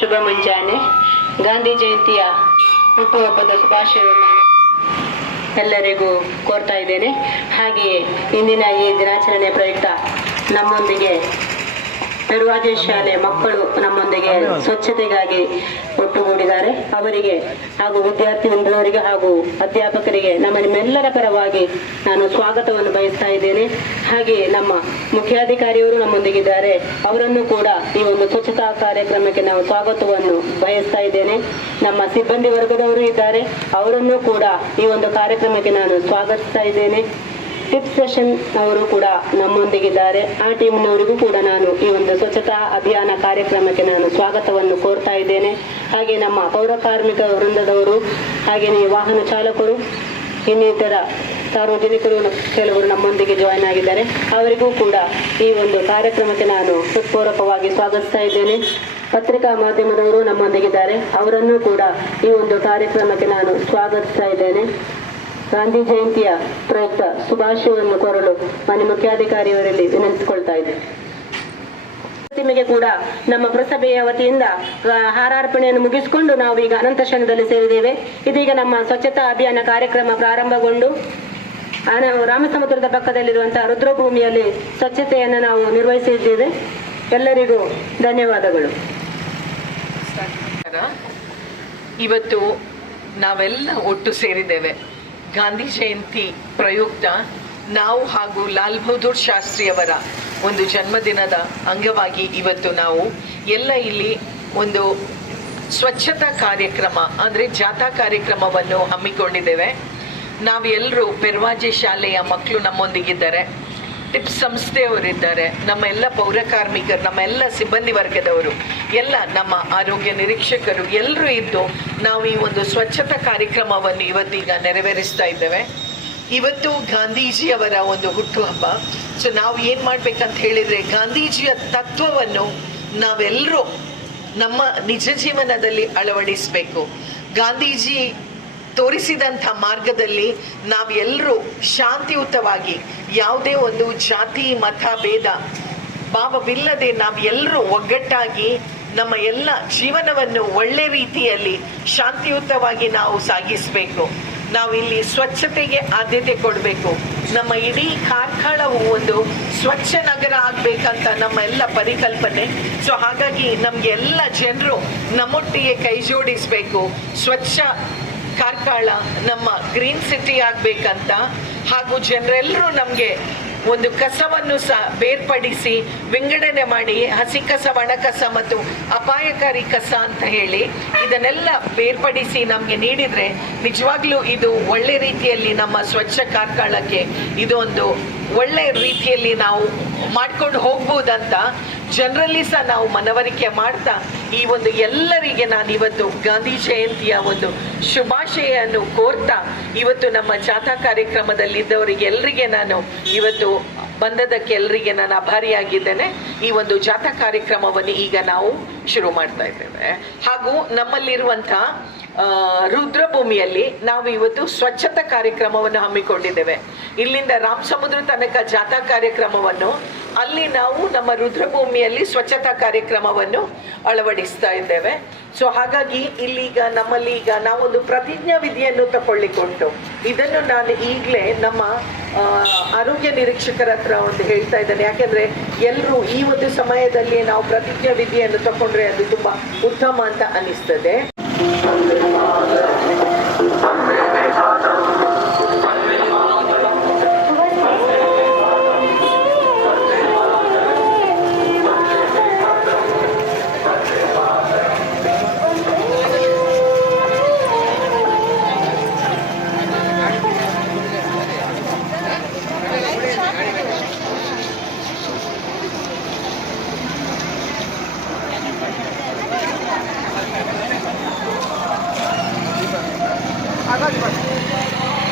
ಶುಭ ಮುಂಜಾನೆ. ಗಾಂಧಿ ಜಯಂತಿಯ ಹುಟ್ಟುಹಬ್ಬದ ಶುಭಾಶಯವನ್ನು ಎಲ್ಲರಿಗೂ ಕೋರ್ತಾ ಇದ್ದೇನೆ. ಹಾಗೆಯೇ ಇಂದಿನ ಈ ದಿನಾಚರಣೆ ಪ್ರಯುಕ್ತ ನಮ್ಮೊಂದಿಗೆ ಶಾಲೆ ಮಕ್ಕಳು ನಮ್ಮೊಂದಿಗೆ ಸ್ವಚ್ಛತೆಗಾಗಿ ಒಟ್ಟುಗೂಡಿದ್ದಾರೆ ಅವರಿಗೆ ಹಾಗೂ ವಿದ್ಯಾರ್ಥಿ ಬಂಧುವರಿಗೆ ಹಾಗೂ ಅಧ್ಯಾಪಕರಿಗೆ ನಮ್ಮ ನಿಮ್ಮೆಲ್ಲರ ಪರವಾಗಿ ನಾನು ಸ್ವಾಗತವನ್ನು ಬಯಸ್ತಾ ಇದ್ದೇನೆ. ಹಾಗೆ ನಮ್ಮ ಮುಖ್ಯಾಧಿಕಾರಿಯವರು ನಮ್ಮೊಂದಿಗಿದ್ದಾರೆ. ಅವರನ್ನು ಕೂಡ ಈ ಒಂದು ಸ್ವಚ್ಛತಾ ಕಾರ್ಯಕ್ರಮಕ್ಕೆ ನಾವು ಸ್ವಾಗತವನ್ನು ಬಯಸ್ತಾ ಇದ್ದೇನೆ. ನಮ್ಮ ಸಿಬ್ಬಂದಿ ವರ್ಗದವರು ಇದ್ದಾರೆ. ಅವರನ್ನು ಕೂಡ ಈ ಒಂದು ಕಾರ್ಯಕ್ರಮಕ್ಕೆ ನಾನು ಸ್ವಾಗತಿಸ್ತಾ ಇದ್ದೇನೆ. ಟಿಪ್ ಸೆಷನ್ ಅವರು ಕೂಡ ನಮ್ಮೊಂದಿಗಿದ್ದಾರೆ. ಆ ಟೀಮ್ನವರಿಗೂ ಕೂಡ ನಾನು ಈ ಒಂದು ಸ್ವಚ್ಛತಾ ಅಭಿಯಾನ ಕಾರ್ಯಕ್ರಮಕ್ಕೆ ನಾನು ಸ್ವಾಗತವನ್ನು ಕೋರ್ತಾ ಇದ್ದೇನೆ. ಹಾಗೆ ನಮ್ಮ ಪೌರ ಕಾರ್ಮಿಕ ವೃಂದದವರು, ಹಾಗೆಯೇ ವಾಹನ ಚಾಲಕರು, ಇನ್ನಿತರ ಸಾರ್ವಜನಿಕರು ಕೆಲವರು ನಮ್ಮೊಂದಿಗೆ ಜಾಯ್ನ್ ಆಗಿದ್ದಾರೆ. ಅವರಿಗೂ ಕೂಡ ಈ ಒಂದು ಕಾರ್ಯಕ್ರಮಕ್ಕೆ ನಾನು ಹೃತ್ಪೂರ್ವಕವಾಗಿ ಸ್ವಾಗತಿಸ್ತಾ ಇದ್ದೇನೆ. ಪತ್ರಿಕಾ ಮಾಧ್ಯಮದವರು ನಮ್ಮೊಂದಿಗಿದ್ದಾರೆ. ಅವರನ್ನು ಕೂಡ ಈ ಒಂದು ಕಾರ್ಯಕ್ರಮಕ್ಕೆ ನಾನು ಸ್ವಾಗತಿಸ್ತಾ ಇದ್ದೇನೆ. ಗಾಂಧಿ ಜಯಂತಿಯ ಪ್ರಯುಕ್ತ ಶುಭಾಶಯವನ್ನು ಕೋರಲು ಮಾನ್ಯ ಮುಖ್ಯಾಧಿಕಾರಿಯವರಲ್ಲಿ ವಿನಂತಿಸಿಕೊಳ್ತಾ ಇದ್ದೇನೆ ಪ್ರತಿಮೆಗೆ ಕೂಡ ನಮ್ಮ ಪುರಸಭೆಯ ವತಿಯಿಂದ ಹಾರಾರ್ಪಣೆಯನ್ನು ಮುಗಿಸಿಕೊಂಡು ನಾವು ಈಗ ಅನಂತ ಕ್ಷಣದಲ್ಲಿ ಸೇರಿದ್ದೇವೆ. ಇದೀಗ ನಮ್ಮ ಸ್ವಚ್ಛತಾ ಅಭಿಯಾನ ಕಾರ್ಯಕ್ರಮ ಪ್ರಾರಂಭಗೊಂಡು ರಾಮಸಮುದ್ರದ ಪಕ್ಕದಲ್ಲಿರುವಂತಹ ರುದ್ರಭೂಮಿಯಲ್ಲಿ ಸ್ವಚ್ಛತೆಯನ್ನು ನಾವು ನಿರ್ವಹಿಸಿದ್ದೇವೆ. ಎಲ್ಲರಿಗೂ ಧನ್ಯವಾದಗಳು. ಇವತ್ತು ನಾವೆಲ್ಲ ಒಟ್ಟು ಸೇರಿದ್ದೇವೆ. ಗಾಂಧಿ ಜಯಂತಿ ಪ್ರಯುಕ್ತ ನಾವು ಹಾಗೂ ಲಾಲ್ ಬಹದ್ದೂರ್ ಶಾಸ್ತ್ರಿಯವರ ಒಂದು ಜನ್ಮದಿನದ ಅಂಗವಾಗಿ ಇವತ್ತು ನಾವು ಎಲ್ಲ ಇಲ್ಲಿ ಒಂದು ಸ್ವಚ್ಛತಾ ಕಾರ್ಯಕ್ರಮ, ಅಂದರೆ ಜಾಥಾ ಕಾರ್ಯಕ್ರಮವನ್ನು ಹಮ್ಮಿಕೊಂಡಿದ್ದೇವೆ. ನಾವೆಲ್ಲರೂ ಪೆರ್ವಾಜಿ ಶಾಲೆಯ ಮಕ್ಕಳು ನಮ್ಮೊಂದಿಗಿದ್ದಾರೆ. ಟಿಪ್ಸ್ ಸಂಸ್ಥೆಯವರಿದ್ದಾರೆ. ನಮ್ಮ ಎಲ್ಲ ಪೌರ ಕಾರ್ಮಿಕರು ನಮ್ಮ ಎಲ್ಲ ಸಿಬ್ಬಂದಿ ವರ್ಗದವರು, ಎಲ್ಲ ನಮ್ಮ ಆರೋಗ್ಯ ನಿರೀಕ್ಷಕರು ಎಲ್ಲರೂ ಇದ್ದು ನಾವು ಈ ಒಂದು ಸ್ವಚ್ಛತಾ ಕಾರ್ಯಕ್ರಮವನ್ನು ಇವತ್ತೀಗ ನೆರವೇರಿಸ್ತಾ ಇದ್ದೇವೆ. ಇವತ್ತು ಗಾಂಧೀಜಿಯವರ ಒಂದು ಹುಟ್ಟುಹಬ್ಬ ಸೊ ನಾವು ಏನು ಮಾಡಬೇಕಂತ ಹೇಳಿದರೆ ಗಾಂಧೀಜಿಯ ತತ್ವವನ್ನು ನಾವೆಲ್ಲರೂ ನಮ್ಮ ನಿಜ ಜೀವನದಲ್ಲಿ ಅಳವಡಿಸಬೇಕು. ಗಾಂಧೀಜಿ ತೋರಿಸಿದಂಥ ಮಾರ್ಗದಲ್ಲಿ ನಾವೆಲ್ಲರೂ ಶಾಂತಿಯುತವಾಗಿ ಯಾವುದೇ ಒಂದು ಜಾತಿ, ಮತ, ಭೇದ, ಭಾವವಿಲ್ಲದೆ ನಾವೆಲ್ಲರೂ ಒಗ್ಗಟ್ಟಾಗಿ ನಮ್ಮ ಎಲ್ಲ ಜೀವನವನ್ನು ಒಳ್ಳೆ ರೀತಿಯಲ್ಲಿ ಶಾಂತಿಯುತವಾಗಿ ನಾವು ಸಾಗಿಸಬೇಕು. ನಾವು ಇಲ್ಲಿ ಸ್ವಚ್ಛತೆಗೆ ಆದ್ಯತೆ ಕೊಡಬೇಕು. ನಮ್ಮ ಇಡೀ ಕಾರ್ಕಳವು ಒಂದು ಸ್ವಚ್ಛ ನಗರ ಆಗಬೇಕಂತ ನಮ್ಮ ಎಲ್ಲ ಪರಿಕಲ್ಪನೆ. ಸೊ ಹಾಗಾಗಿ ನಮಗೆಲ್ಲ ಜನರು ನಮ್ಮೊಟ್ಟಿಗೆ ಕೈ ಜೋಡಿಸಬೇಕು ಸ್ವಚ್ಛ ಕಾರ್ಕಳ ನಮ್ಮ ಗ್ರೀನ್ ಸಿಟಿ ಆಗ್ಬೇಕಂತ ಹಾಗೂ ಜನರೆಲ್ಲರೂ ನಮಗೆ ಒಂದು ಕಸವನ್ನು ಸಹ ಬೇರ್ಪಡಿಸಿ ವಿಂಗಡಣೆ ಮಾಡಿ ಹಸಿ ಕಸ, ಒಣ ಕಸ ಮತ್ತು ಅಪಾಯಕಾರಿ ಕಸ ಅಂತ ಹೇಳಿ ಇದನ್ನೆಲ್ಲ ಬೇರ್ಪಡಿಸಿ ನಮಗೆ ನೀಡಿದರೆ ನಿಜವಾಗ್ಲೂ ಇದು ಒಳ್ಳೆ ರೀತಿಯಲ್ಲಿ ನಮ್ಮ ಸ್ವಚ್ಛ ಕಾರ್ಕಳಕ್ಕೆ ಇದೊಂದು ಒಳ್ಳೆ ರೀತಿಯಲ್ಲಿ ನಾವು ಮಾಡ್ಕೊಂಡು ಹೋಗ್ಬೋದಂತ ಜನರಲ್ಲಿ ಸಹ ನಾವು ಮನವರಿಕೆ ಮಾಡ್ತಾ ಈ ಒಂದು ಎಲ್ಲರಿಗೆ ನಾನು ಇವತ್ತು ಗಾಂಧಿ ಜಯಂತಿಯ ಒಂದು ಶುಭಾಶಯನ್ನು ಕೋರ್ತಾ ಇವತ್ತು ನಮ್ಮ ಜಾಥಾ ಕಾರ್ಯಕ್ರಮದಲ್ಲಿದ್ದವರಿಗೆ ಎಲ್ಲರಿಗೆ ನಾನು ಇವತ್ತು ಬಂದದಕ್ಕೆ ಎಲ್ಲರಿಗೆ ನಾನು ಆಭಾರಿಯಾಗಿದ್ದೇನೆ. ಈ ಒಂದು ಜಾಥಾ ಕಾರ್ಯಕ್ರಮವನ್ನು ಈಗ ನಾವು ಶುರು ಮಾಡ್ತಾ ಇದ್ದೇವೆ. ಹಾಗೂ ನಮ್ಮಲ್ಲಿರುವಂತಹ ರುದ್ರಭೂಮಿಯಲ್ಲಿ ನಾವು ಇವತ್ತು ಸ್ವಚ್ಛತಾ ಕಾರ್ಯಕ್ರಮವನ್ನು ಹಮ್ಮಿಕೊಂಡಿದ್ದೇವೆ. ಇಲ್ಲಿಂದ ರಾಮ್ ಸಮುದ್ರ ತನಕ ಜಾಥಾ ಕಾರ್ಯಕ್ರಮವನ್ನು ಅಲ್ಲಿ ನಾವು ನಮ್ಮ ರುದ್ರಭೂಮಿಯಲ್ಲಿ ಸ್ವಚ್ಛತಾ ಕಾರ್ಯಕ್ರಮವನ್ನು ಅಳವಡಿಸ್ತಾ ಇದ್ದೇವೆ. ಸೊ ಹಾಗಾಗಿ ಇಲ್ಲಿಗ ನಮ್ಮಲ್ಲಿ ಈಗ ನಾವೊಂದು ಪ್ರತಿಜ್ಞಾ ವಿಧಿಯನ್ನು ತಕೊಳ್ಳಿಕೊಂಡು, ಇದನ್ನು ನಾನು ಈಗಲೇ ನಮ್ಮ ಆರೋಗ್ಯ ನಿರೀಕ್ಷಕರ ಹತ್ರ ಒಂದು ಹೇಳ್ತಾ ಇದ್ದೇನೆ. ಯಾಕೆಂದ್ರೆ ಎಲ್ಲರೂ ಈ ಒಂದು ಸಮಯದಲ್ಲಿ ನಾವು ಪ್ರತಿಜ್ಞಾ ವಿಧಿಯನ್ನು ತಕೊಂಡ್ರೆ ಅದು ತುಂಬಾ ಉತ್ತಮ ಅಂತ ಅನಿಸ್ತದೆ.